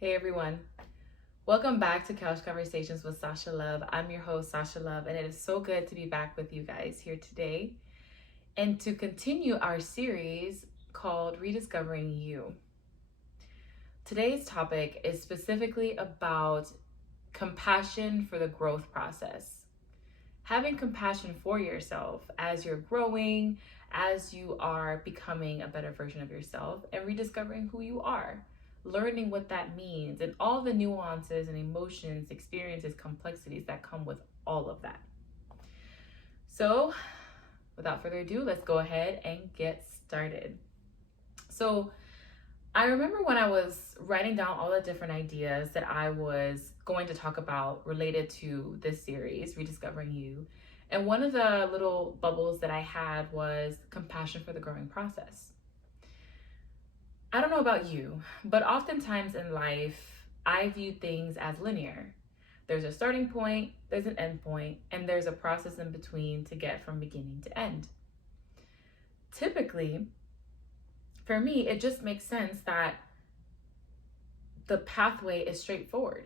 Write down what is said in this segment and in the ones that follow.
Hey everyone, welcome back to Couch Conversations with Sasha Love. I'm your host, Sasha Love, and it is so good to be back with you guys here today and to continue our series called Rediscovering You. Today's topic is specifically about compassion for the growth process. Having compassion for yourself as you're growing, as you are becoming a better version of yourself, and rediscovering who you are, learning what that means, and all the nuances and emotions, experiences, complexities that come with all of that. So, without further ado, let's go ahead and get started. So, I remember when I was writing down all the different ideas that I was going to talk about related to this series, Rediscovering You. And one of the little bubbles that I had was compassion for the growing process. I don't know about you, but oftentimes in life, I view things as linear. There's a starting point, there's an end point, and there's a process in between to get from beginning to end. Typically, for me, it just makes sense that the pathway is straightforward.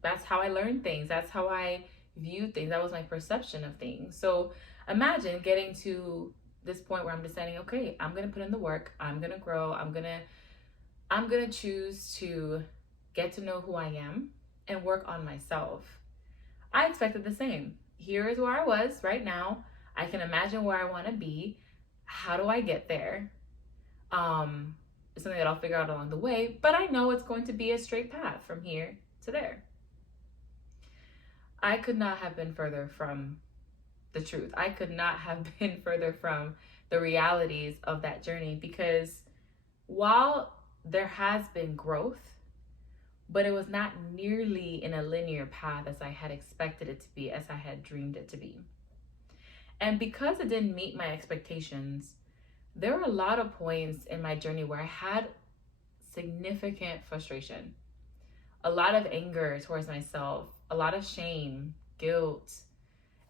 That's how I learn things. That's how I view things. That was my perception of things. So imagine getting to this point where I'm deciding, okay, I'm gonna put in the work. I'm gonna grow. I'm gonna choose to get to know who I am and work on myself. I expected the same. Here is where I was right now. I can imagine where I want to be. How do I get there? It's something that I'll figure out along the way, but I know it's going to be a straight path from here to there. I could not have been further from the truth. I could not have been further from the realities of that journey, because while there has been growth, but it was not nearly in a linear path as I had expected it to be, as I had dreamed it to be. And because it didn't meet my expectations, there were a lot of points in my journey where I had significant frustration, a lot of anger towards myself, a lot of shame, guilt,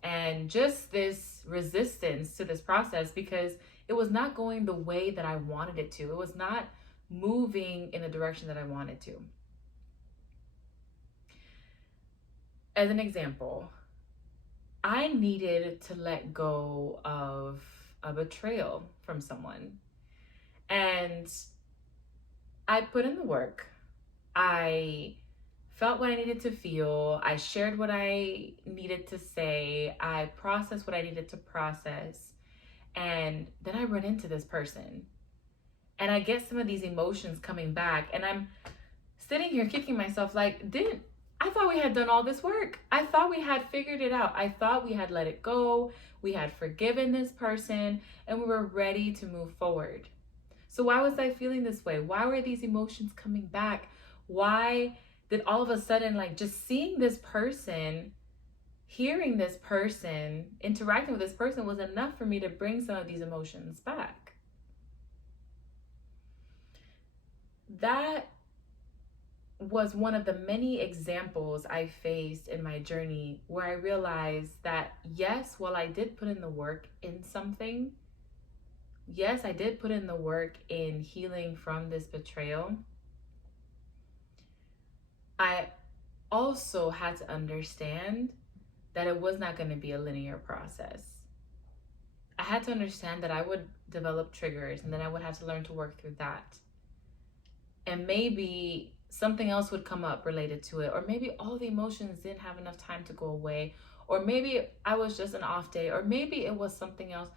and just this resistance to this process because it was not going the way that I wanted it to. It was not moving in the direction that I wanted to. As an example, I needed to let go of a betrayal from someone. And I put in the work. I felt what I needed to feel. I shared what I needed to say. I processed what I needed to process. And then I run into this person. And I get some of these emotions coming back. And I'm sitting here kicking myself like, I thought we had done all this work. I thought we had figured it out. I thought we had let it go. We had forgiven this person and we were ready to move forward. So why was I feeling this way? Why were these emotions coming back? Why did all of a sudden, like, just seeing this person, hearing this person, interacting with this person was enough for me to bring some of these emotions back? That was one of the many examples I faced in my journey where I realized that, yes, while I did put in the work in something, yes, I did put in the work in healing from this betrayal, I also had to understand that it was not going to be a linear process. I had to understand that I would develop triggers and then I would have to learn to work through that. And maybe something else would come up related to it, or maybe all the emotions didn't have enough time to go away, or maybe I was just an off day, or maybe it was something else.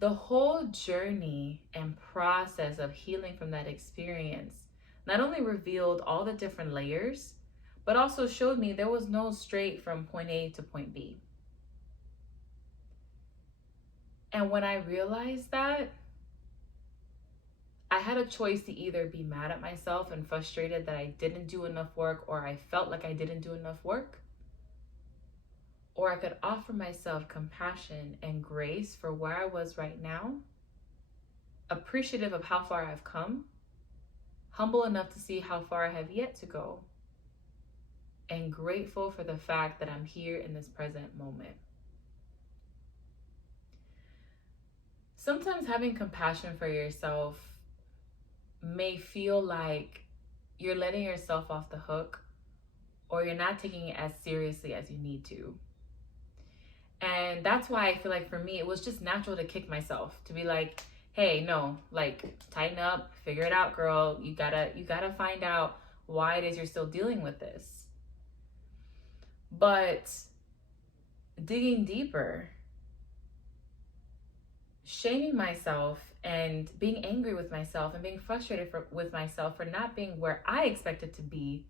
The whole journey and process of healing from that experience not only revealed all the different layers, but also showed me there was no straight from point A to point B. And when I realized that, I had a choice to either be mad at myself and frustrated that I didn't do enough work, or I felt like I didn't do enough work, or I could offer myself compassion and grace for where I was right now, appreciative of how far I've come, humble enough to see how far I have yet to go, and grateful for the fact that I'm here in this present moment. Sometimes having compassion for yourself may feel like you're letting yourself off the hook, or you're not taking it as seriously as you need to. And that's why I feel like for me, it was just natural to kick myself, to be like, hey, no, like, tighten up, figure it out, girl. You gotta find out why it is you're still dealing with this. But digging deeper, shaming myself and being angry with myself and being frustrated with myself for not being where I expected to be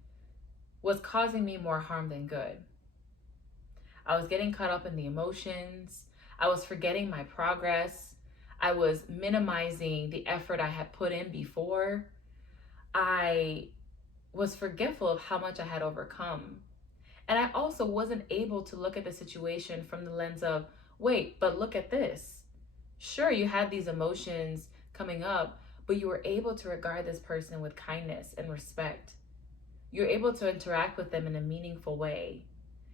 was causing me more harm than good. I was getting caught up in the emotions. I was forgetting my progress. I was minimizing the effort I had put in before. I was forgetful of how much I had overcome. And I also wasn't able to look at the situation from the lens of, wait, but look at this. Sure, you had these emotions coming up, but you were able to regard this person with kindness and respect. You're able to interact with them in a meaningful way.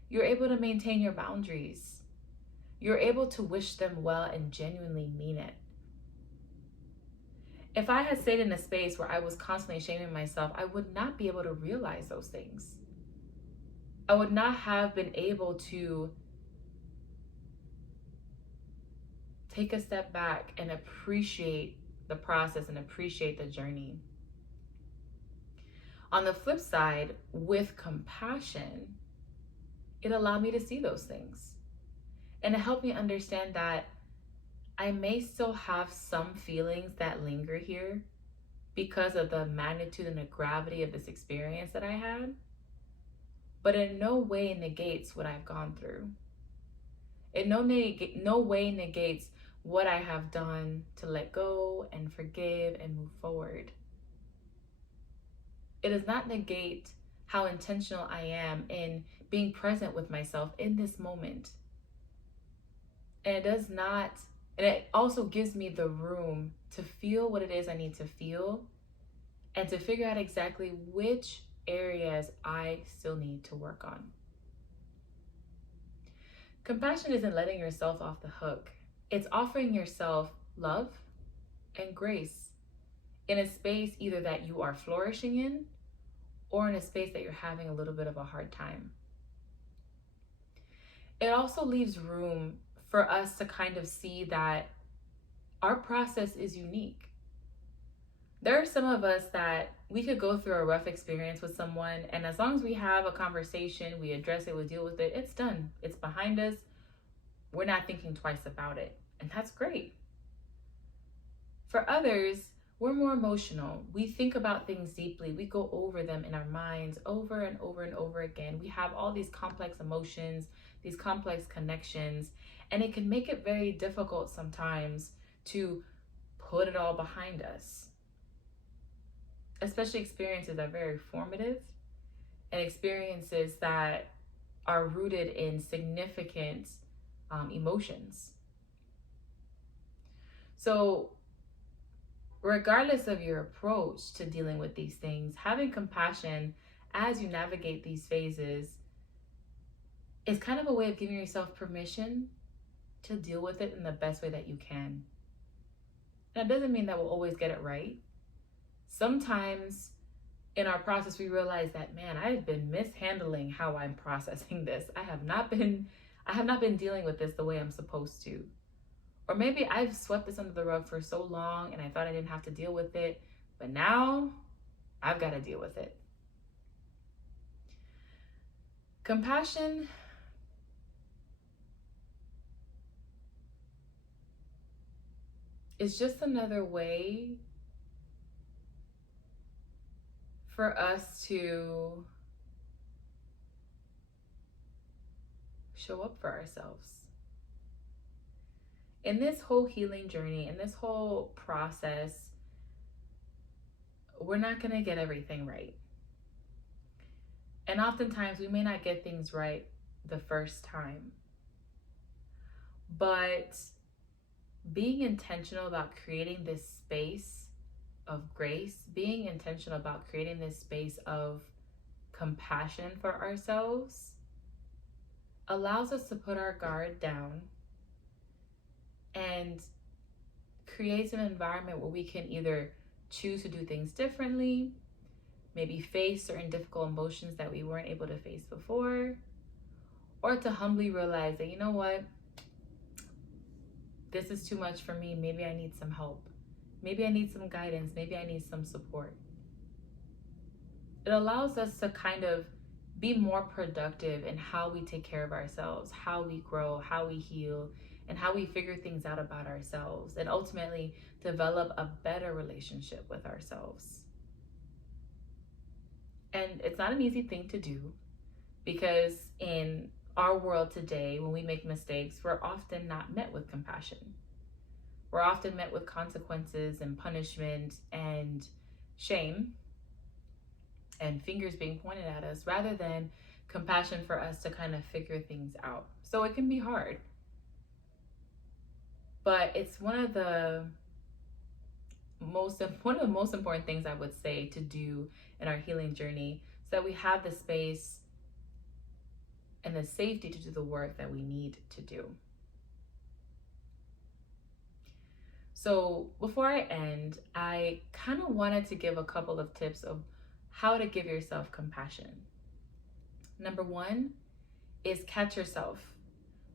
You're able to maintain your boundaries. You're able to wish them well and genuinely mean it. If I had stayed in a space where I was constantly shaming myself, I would not be able to realize those things. I would not have been able to take a step back and appreciate the process and appreciate the journey. On the flip side, with compassion, it allowed me to see those things. And it helped me understand that I may still have some feelings that linger here because of the magnitude and the gravity of this experience that I had, but in no way negates what I've gone through. It no way negates what I have done to let go and forgive and move forward. It does not negate how intentional I am in being present with myself in this moment. And it also gives me the room to feel what it is I need to feel and to figure out exactly which areas I still need to work on. Compassion isn't letting yourself off the hook. It's offering yourself love and grace in a space either that you are flourishing in or in a space that you're having a little bit of a hard time. It also leaves room for us to kind of see that our process is unique. There are some of us that we could go through a rough experience with someone, and as long as we have a conversation, we address it, we deal with it, it's done. It's behind us. We're not thinking twice about it, and that's great. For others, we're more emotional. We think about things deeply. We go over them in our minds over and over and over again. We have all these complex emotions, these complex connections, and it can make it very difficult sometimes to put it all behind us. Especially experiences that are very formative and experiences that are rooted in significant emotions. So regardless of your approach to dealing with these things, having compassion as you navigate these phases is kind of a way of giving yourself permission to deal with it in the best way that you can. That doesn't mean that we'll always get it right. Sometimes in our process, we realize that, man, I've been mishandling how I'm processing this. I have not been dealing with this the way I'm supposed to. Or maybe I've swept this under the rug for so long and I thought I didn't have to deal with it, but now I've got to deal with it. Compassion is just another way for us to show up for ourselves. In this whole healing journey, in this whole process, we're not going to get everything right. And oftentimes we may not get things right the first time. But being intentional about creating this space of grace, being intentional about creating this space of compassion for ourselves allows us to put our guard down and creates an environment where we can either choose to do things differently, maybe face certain difficult emotions that we weren't able to face before, or to humbly realize that, you know what, this is too much for me. Maybe I need some help. Maybe I need some guidance. Maybe I need some support. It allows us to kind of be more productive in how we take care of ourselves, how we grow, how we heal, and how we figure things out about ourselves, and ultimately develop a better relationship with ourselves. And it's not an easy thing to do, because in our world today, when we make mistakes, we're often not met with compassion. We're often met with consequences and punishment and shame and fingers being pointed at us, rather than compassion for us to kind of figure things out. So it can be hard. But it's one of the most important things I would say to do in our healing journey, so that we have the space and the safety to do the work that we need to do. So before I end, I kind of wanted to give a couple of tips of how to give yourself compassion. Number one is catch yourself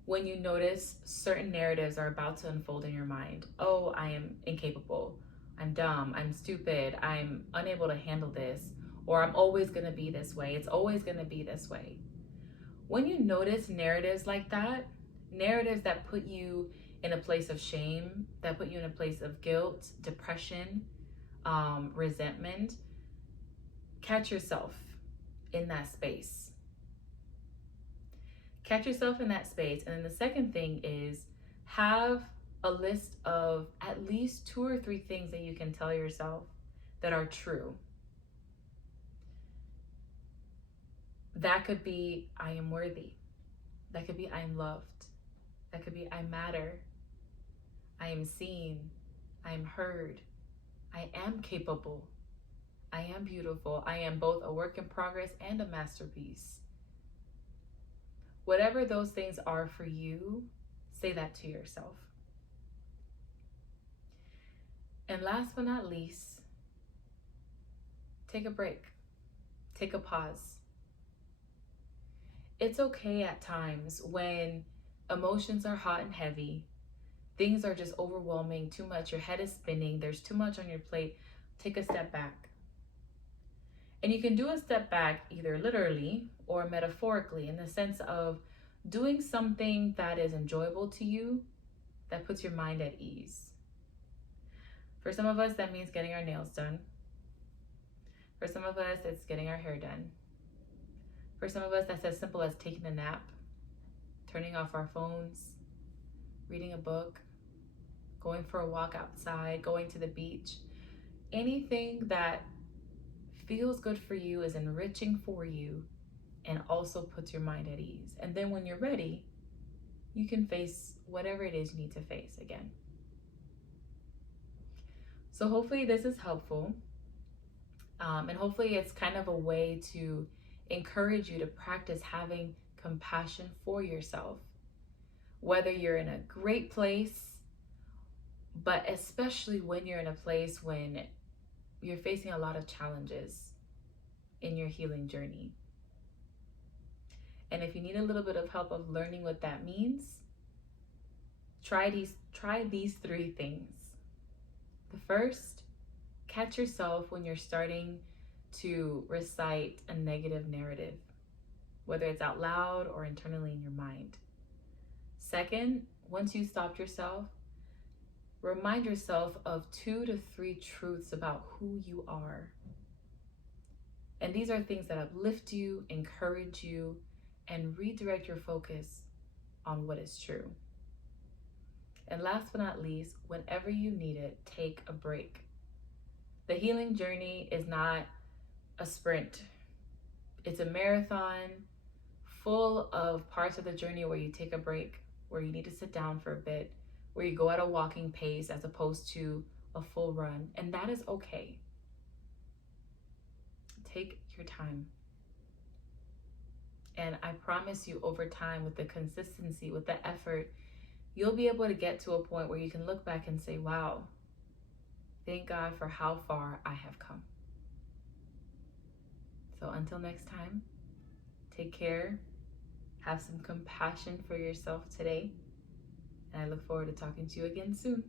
when you notice certain narratives are about to unfold in your mind. Oh, I am incapable. I'm dumb. I'm stupid. I'm unable to handle this. Or I'm always going to be this way. It's always going to be this way. When you notice narratives like that, narratives that put you in a place of shame, that put you in a place of guilt, depression, resentment, catch yourself in that space. Catch yourself in that space. And then the second thing is, have a list of at least 2 or 3 things that you can tell yourself that are true. That could be, I am worthy. That could be, I am loved. That could be, I matter. I am seen. I am heard. I am capable. I am beautiful. I am both a work in progress and a masterpiece. Whatever those things are for you, say that to yourself. And last but not least, take a break. Take a pause. It's okay at times when emotions are hot and heavy, things are just overwhelming, too much, your head is spinning, there's too much on your plate. Take a step back. And you can do a step back either literally or metaphorically, in the sense of doing something that is enjoyable to you, that puts your mind at ease. For some of us, that means getting our nails done. For some of us, it's getting our hair done. For some of us, that's as simple as taking a nap, turning off our phones, reading a book, going for a walk outside, going to the beach. Anything that feels good for you, is enriching for you, and also puts your mind at ease. And then when you're ready, you can face whatever it is you need to face again. So hopefully this is helpful. And hopefully it's kind of a way to encourage you to practice having compassion for yourself, whether you're in a great place, but especially when you're in a place when you're facing a lot of challenges in your healing journey. And if you need a little bit of help of learning what that means, try these 3 things. The first, catch yourself when you're starting to recite a negative narrative, whether it's out loud or internally in your mind. Second, once you stopped yourself, remind yourself of 2 to 3 truths about who you are. And these are things that uplift you, encourage you, and redirect your focus on what is true. And last but not least, whenever you need it, take a break. The healing journey is not a sprint. It's a marathon full of parts of the journey where you take a break, where you need to sit down for a bit, where you go at a walking pace as opposed to a full run. And that is okay. Take your time. And I promise you, over time, with the consistency, with the effort, you'll be able to get to a point where you can look back and say, wow, thank God for how far I have come. So until next time, take care, have some compassion for yourself today, and I look forward to talking to you again soon.